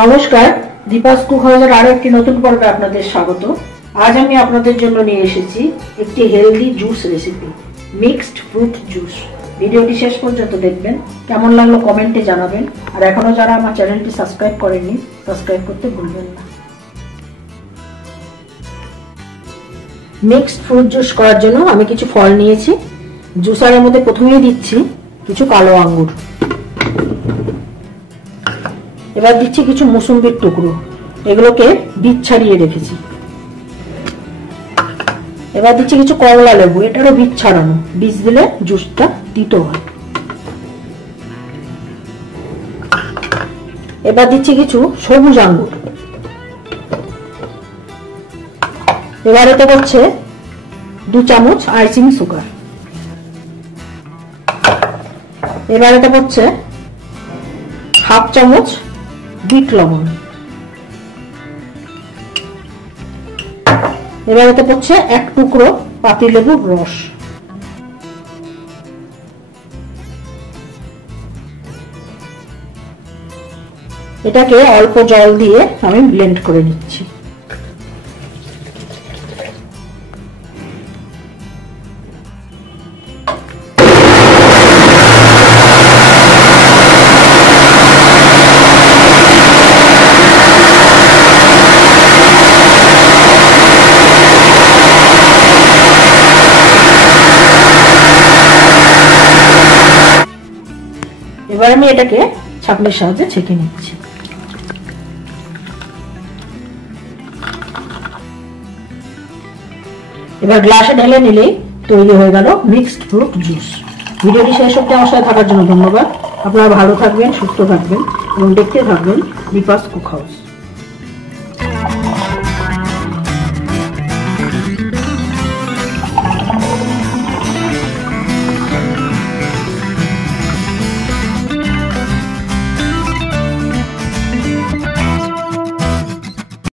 নমস্কার, দীপাস কুক হাউসের আরো একটি নতুন পর্বে আপনাদের স্বাগত। আজ আমি আপনাদের জন্য নিয়ে এসেছি একটি healthy juice recipe, mixed fruit juice. ভিডিওটি শেষ পর্যন্ত দেখবেন, কেমন লাগলো কমেন্টে জানাবেন। আর এখনো যারা আমার চ্যানেলটি সাবস্ক্রাইব করেননি, সাবস্ক্রাইব করতে ভুলবেন না। মিক্সড ফ্রুট জুস করার জন্য আমি কিছু ফল নিয়েছি। জুসারের মধ্যে প্রথমেই দিচ্ছি কিছু কালো আঙ্গুর, এবার দিচ্ছি কিছু মুসুম্বির টুকরো, এগুলোকে বীজ ছাড়িয়ে রেখেছি। এবার দিচ্ছি কিছু কমলা লেবু, এটারও বীজ ছাড়ানো, বীজ দিলে জুসটা তিতো হয়। এবার দিচ্ছি কিছু সবুজ আঙ্গুর। এবার এতে করছে 2 চামচ আইসিং সুগার। এবার এটা করছে 1/2 চামচ বিট লবণ। এবার এতে পড়ছে 1 টুকরো পাতিলেবুর রস। এটাকে অল্প জল দিয়ে আমি ব্লেন্ড করে নিচ্ছি। এবার আমি এটাকে ছাঁকনির সাহায্যে ছেঁকে নিচ্ছি। এবার গ্লাসে ঢেলে নিলেই তৈরি হয়ে গেল মিক্সড ফ্রুট জুস। ভিডিওটি শেষ অবধি আমার সাথে থাকার জন্য ধন্যবাদ। আপনারা ভালো থাকবেন, সুস্থ থাকবেন এবং দেখতে থাকবেন দীপাস কুক হাউস।